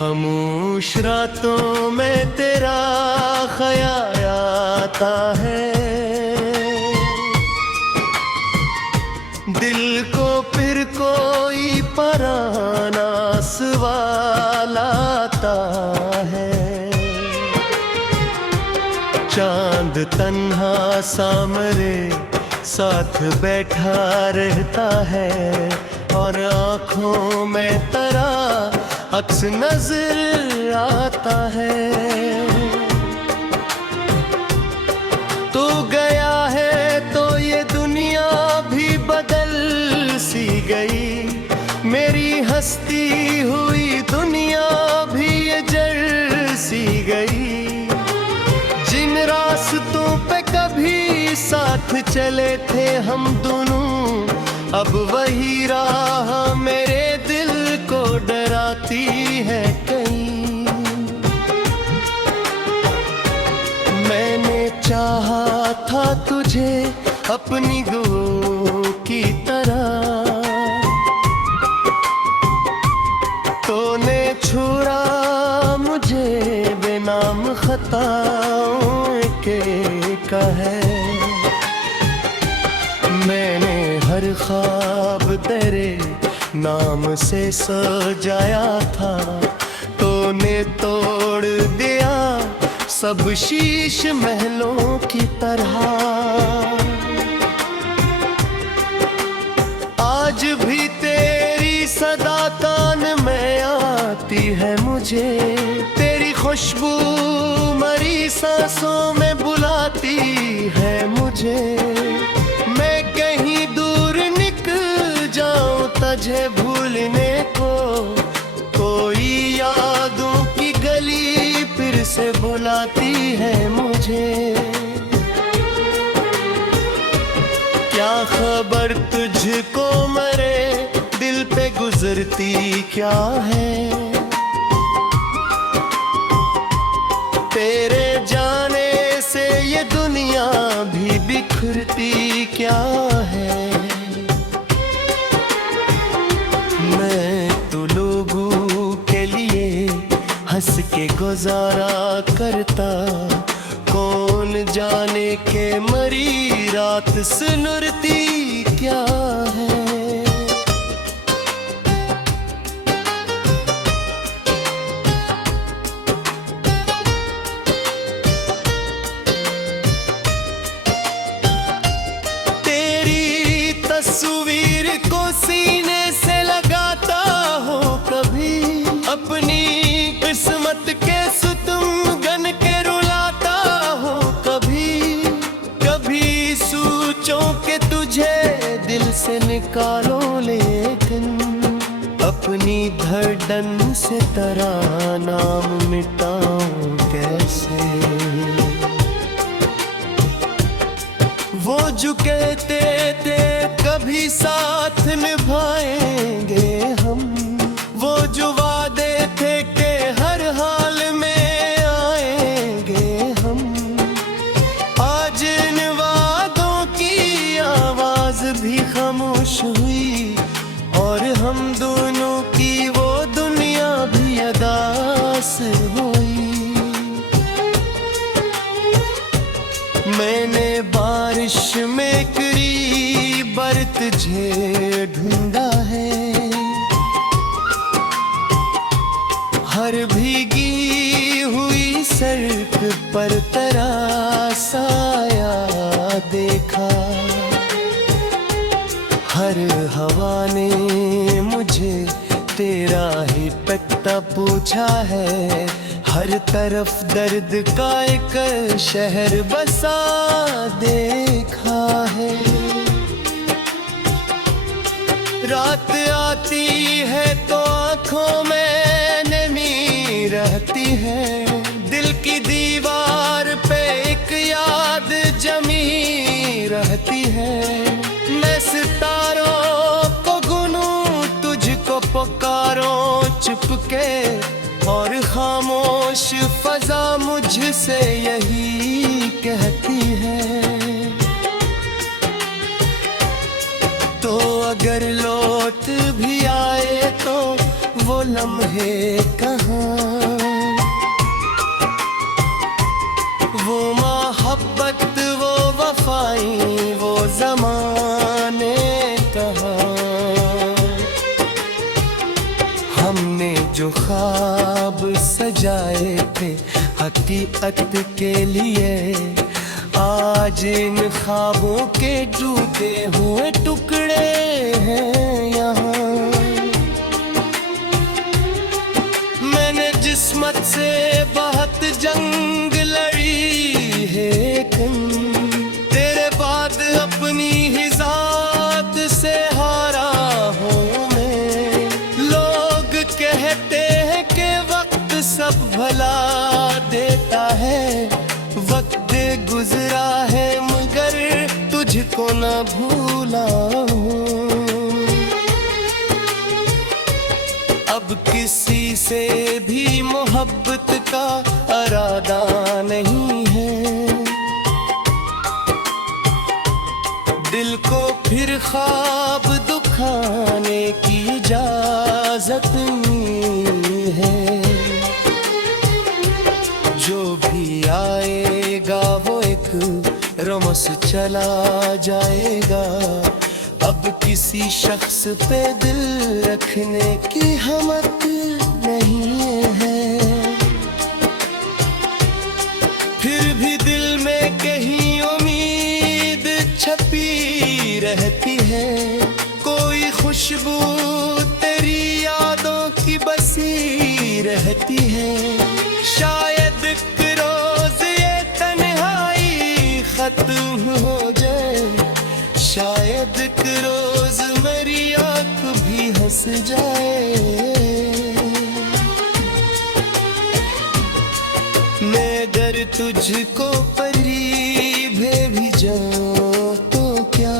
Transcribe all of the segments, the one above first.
खामोश रातों में तेरा ख्याल आता है, दिल को फिर कोई पराना सवाल आता है। चांद तन्हा सामरे साथ बैठा रहता है और आँखों में तेरा अक्स नजर आता है। तू गया है तो ये दुनिया भी बदल सी गई, मेरी हंसती हुई दुनिया भी ये जल सी गई। जिन रास्तों पे कभी साथ चले थे हम दोनों, अब वही राह मेरे दिल को डराती है कहीं। मैंने चाहा था तुझे अपनी गो की तरह, तूने छुड़ा मुझे बेनाम खताओं के कहे। मैंने हर ख्वाब तेरे नाम से सजाया था, तूने तोड़ दिया सब शीश महलों की तरह। आज भी तेरी सदा कान में आती है मुझे, तेरी खुशबू मरी सांसों में बुलाती है मुझे। मैं कहीं दूर निकल जाऊं तुझे भूलने को, कोई यादों की गली फिर से बुलाती है मुझे। क्या खबर तुझको मेरे दिल पे गुजरती क्या है, तेरे जाने से ये दुनिया भी बिखरती क्या है। मैं तो लोगों के लिए हंस के गुजारा करता, कौन जाने के मरी रात सुनरती क्या है। तेरी तस्वीर को सीने से लगाता हो कभी, अपनी किस्मत के सुतम गन के रुलाता हो कभी। कभी सोचो कि तुझे दिल से निकालो, लेकिन अपनी धड़कन से तेरा नाम मिटाऊं कैसे। वो जो कहते थे कभी साथ निभाएंगे हम, वो जो वादे थे कि हर हाल में आएंगे हम, आज इन वादों की आवाज भी खामोश हुई और हम दोनों की वो दुनिया भी अदास हुई। मैंने बारिश में करीब तुझे ढूंढा है, हर भीगी हुई सड़क पर तेरा साया देखा। हर हवा ने मुझे तेरा ही पता पूछा है, हर तरफ दर्द का एक शहर बसा देखा है। रात आती है तो आँखों में नमी रहती है, दिल की दीवार पे एक याद जमी रहती है। मैं सितारों को गुनूं तुझको पुकारूं चुपके, और खामोश फजा मुझसे यही कहती है। तो अगर लौट भी आए तो वो लम्हे कहाँ, वो मोहब्बत वो वफाई वो ज़माने कहाँ। हमने जो ख्वाब सजाए थे हकीकत के लिए, आज इन ख्वाबों के टूटे हुए टुकड़े हैं यहाँ। मैंने जिस्मत से बहुत जंग लड़ी है, तेरे बाद अपनी ही ज़ात से हारा हूँ मैं। लोग कहते हैं कि वक्त सब भला देता है, वक्त गुजरा है मगर तुझको न भूला हूँ। अब किसी से भी मोहब्बत का इरादा नहीं है, दिल को फिर ख्वाब दुखाने की इजाजत नहीं है। जो भी आएगा वो एक रमस चला जाएगा, अब किसी शख्स पे दिल रखने की हिम्मत नहीं है। फिर भी दिल में कहीं उम्मीद छपी रहती है, कोई खुशबू तेरी यादों की बसी रहती है। शायद एक रोज ये तन्हाई खत्म हो जाए, शायद एक रोज मेरी आँख भी हंस जाए। मैं अगर तुझको करीब भी जाऊं तो क्या,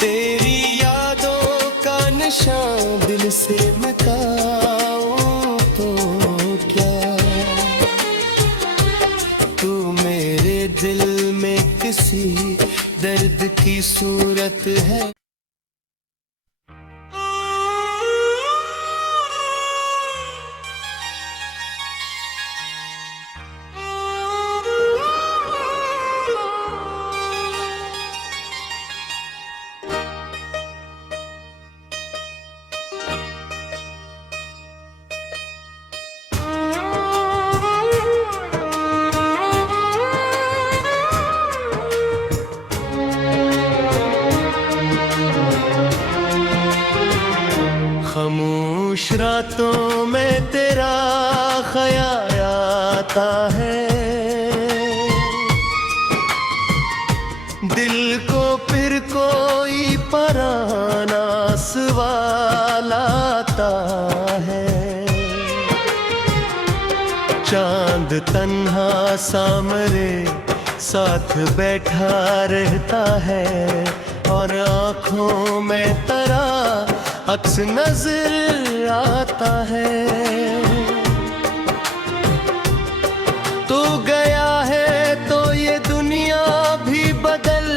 तेरी यादों का निशान दिल से मिटाऊं तो क्या। तू मेरे दिल में किसी दर्द की सूरत है। खामोश रातों में तेरा ख्याल आता है, दिल को फिर कोई पराना सवाल आता है। चांद तन्हा सा मेरे साथ बैठा रहता है, और आँखों में तेरा अक्स नजर आता है। तू गया है तो ये दुनिया भी बदल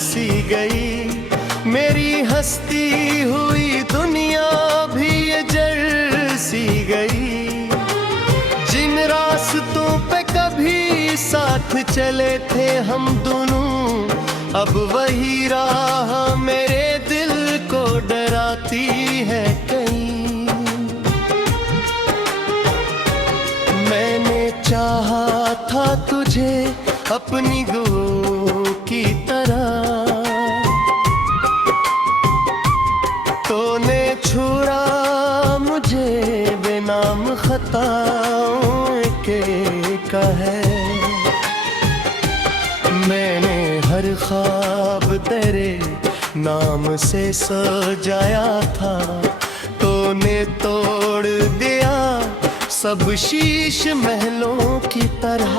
सी गई, मेरी हस्ती हुई दुनिया भी ये जल सी गई। जिन रास्तों पे कभी साथ चले थे हम दोनों, अब वही राह मेरे दिल को डराती है कहीं। मैंने चाहा था तुझे अपनी गो की तरह, तूने छुड़ा मुझे बेनाम खताओं के कहे। मैंने हर ख्वाब तेरे नाम से सजाया था, तूने तोड़ दिया सब शीश महलों की तरह।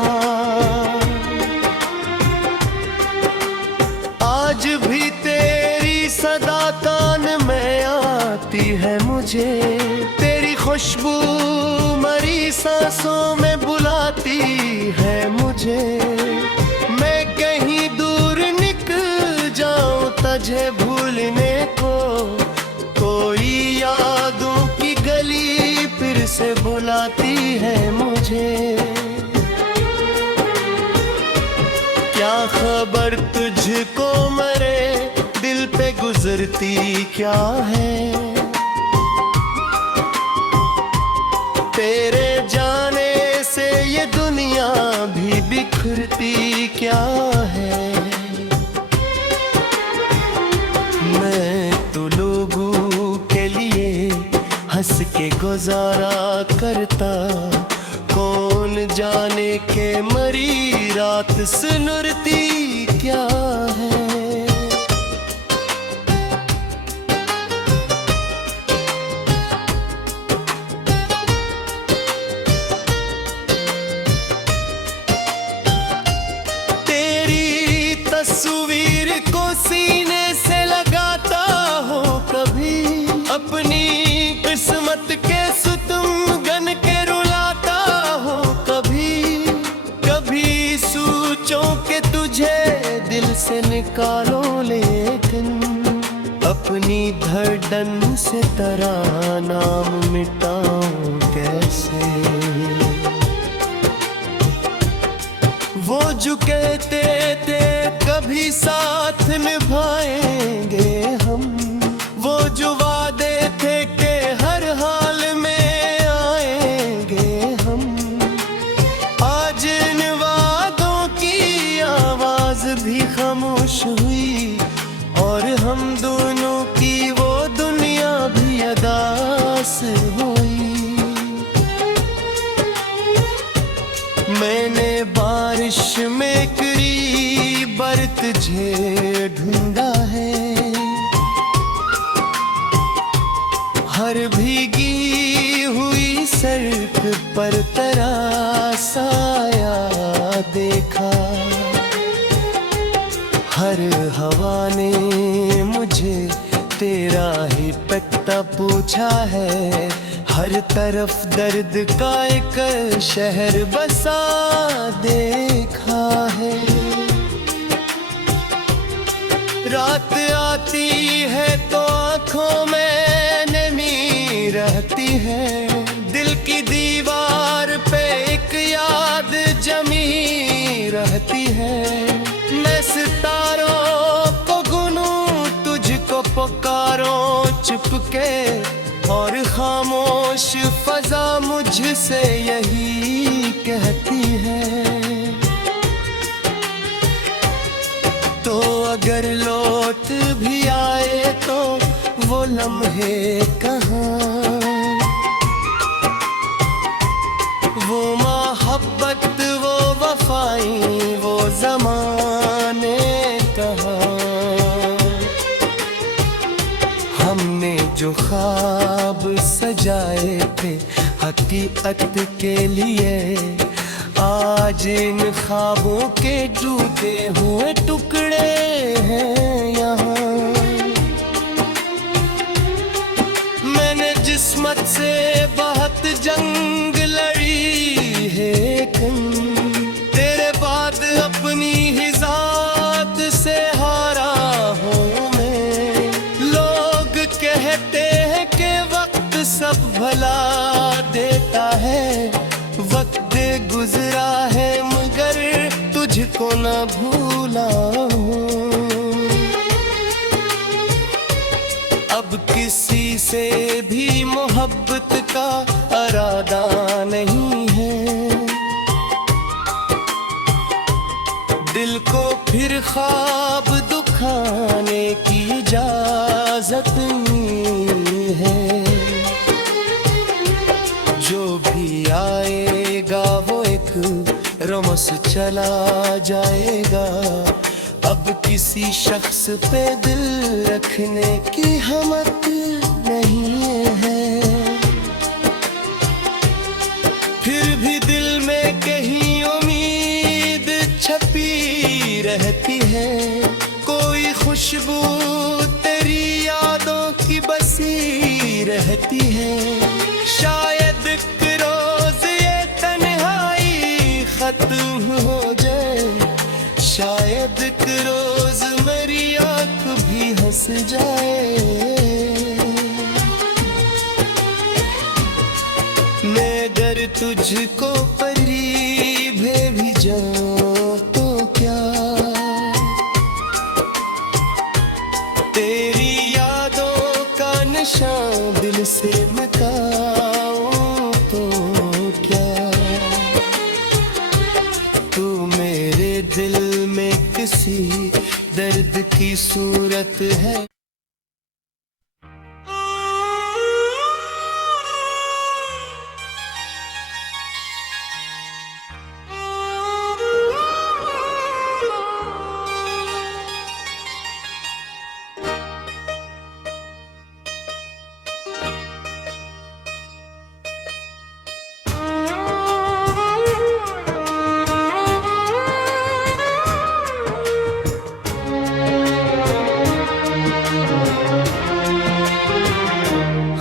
आज भी तेरी सदा कान में आती है मुझे, तेरी खुशबू मरी सांसों में बुलाती है मुझे। मैं कहीं दूर निकल जाऊं तुझे भूलने को आती है मुझे। क्या खबर तुझको मरे दिल पे गुजरती क्या है। तेरे जाने से ये दुनिया भी बिखरती क्या है। मैं तो लोगों के लिए हंस के गुजारा करता, कौन जाने के मरी रात सुनरती क्या है। तेरी तस्वीर को सीने से लगाता हो कभी, अपनी किस्मत के सुतम गन के रुलाता हो कभी। कभी सोचो के तुझे दिल से निकालो, लेकिन अपनी धड़कन से तेरा नाम मिटाऊं कैसे। वो जो कहते थे कभी साथ निभाएंगे हम, वो जो वादे थे कि हर हाल में आएंगे हम, आज इन वादों की आवाज भी खामोश हुई और हम दोनों की वो दुनिया भी अदास हुई। मैंने बारिश में करीब तुझे ढूंढा है, हर भीगी हुई सड़क पर तेरा साया देखा। हर हवा ने मुझे तेरा ही पता पूछा है, हर तरफ दर्द का एक शहर बसा देखा है। रात आती है तो आंखों में नमी रहती है, दिल की दीवार पे एक याद जमी रहती है। मैं सितारों को गुनूं तुझको पुकारूं चुपके, और खामोश फजा मुझसे यही कहती है। तो अगर लौट भी आए तो वो लम्हे कहाँ, वो मोहब्बत वो वफाई वो ज़माने कहाँ। हमने जो ख्वाब सजाए थे हकीकत के लिए, आज इन ख्वाबों के टूटे हुए टुकड़े हैं यहाँ। मैंने जिस्मत से बहुत जंग लड़ी है, तेरे बाद अपनी ही ज़ात से हारा हूँ मैं। लोग कहते हैं कि वक्त सब भला देता है, वक्त गुजरा है मगर तुझको न भूला हूँ। अब किसी से भी मोहब्बत का इरादा नहीं है, दिल को फिर ख्वाब दुखाने की इजाजत नहीं है। जो भी आएगा वो एक रमस चला जाएगा, अब किसी शख्स पे दिल रखने की हिम्मत नहीं है। फिर भी दिल में कहीं उम्मीद छपी रहती है, कोई खुशबू तेरी यादों की बसी रहती है। शायद एक रोज ये तन्हाई खत्म हो जाए, शायद एक रोज मेरी आँख भी हंस जाए। मैं डर तुझको करीब भी जाऊं तो क्या, तेरी यादों का नशा दिल से मिटाऊं तो क्या। तू मेरे दिल में किसी दर्द की सूरत है।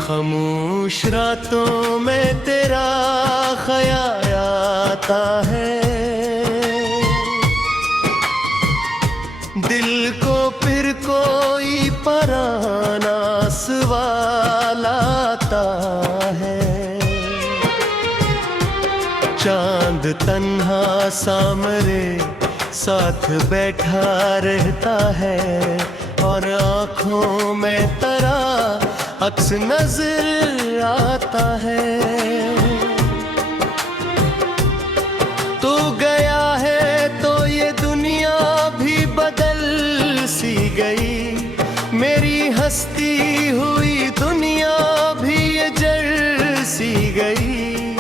खामोश रातों में तेरा ख्याल आता है, दिल को फिर कोई पराना सवाल आता है। चांद तन्हा सा मेरे साथ बैठा रहता है और आँखों में तेरा अक्स नजर आता है। तू गया है तो ये दुनिया भी बदल सी गई, मेरी हस्ती हुई दुनिया भी ये जल सी गई।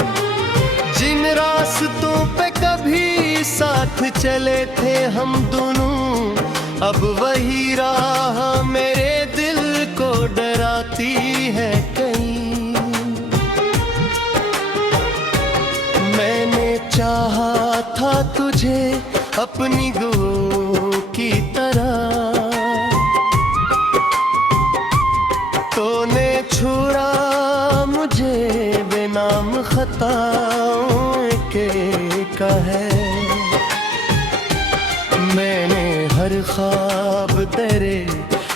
जिन रास्तों पे कभी साथ चले थे हम दोनों, अब वही राह मेरे दिल को डराती है कहीं। मैंने चाहा था तुझे अपनी गो की तरह, तूने छुड़ा मुझे बेनाम खताओं के कहे। मैंने हर ख्वाब तेरे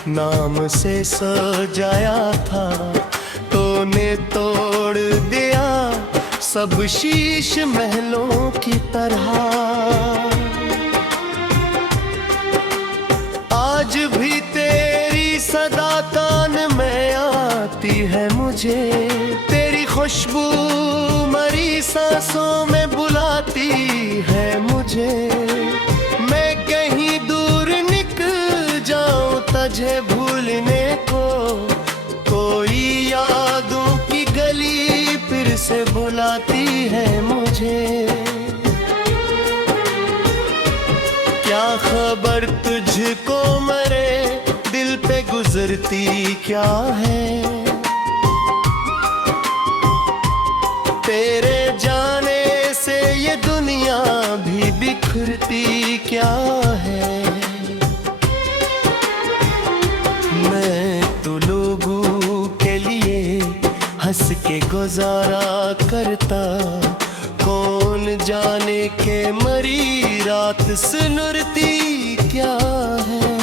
नाम से सजाया था, तूने तोड़ दिया सब शीश महलों की तरह। आज भी तेरी सदा कान में आती है मुझे, तेरी खुशबू मरी सांसों में बुलाती है मुझे। मैं कहीं दूर निकल जाऊं तुझे भूलने को, कोई यादों की गली फिर से बुलाती है मुझे। क्या खबर तुझको मेरे दिल पे गुजरती क्या है, तेरे जाने से ये दुनिया भी बिखरती क्या है। मैं तो लोगों के लिए हंस के गुजारा करता, कौन जाने के मरी रात सुनरती क्या है।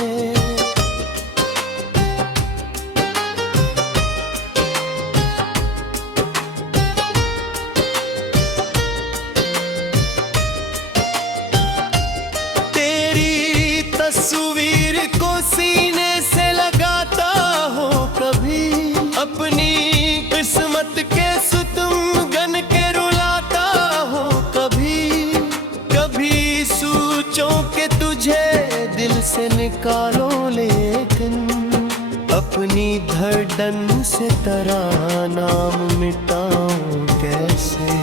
तस्वीर को सीने से लगाता हो कभी, अपनी किस्मत के सुतम गन के रुलाता हो कभी। कभी सोचो कि तुझे दिल से निकालो, लेकिन अपनी धड़कन से तेरा नाम मिटाऊं कैसे।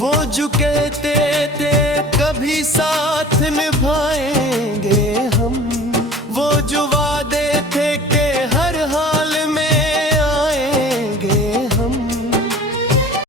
वो जो कहते थे कभी साथ निभाएंगे हम,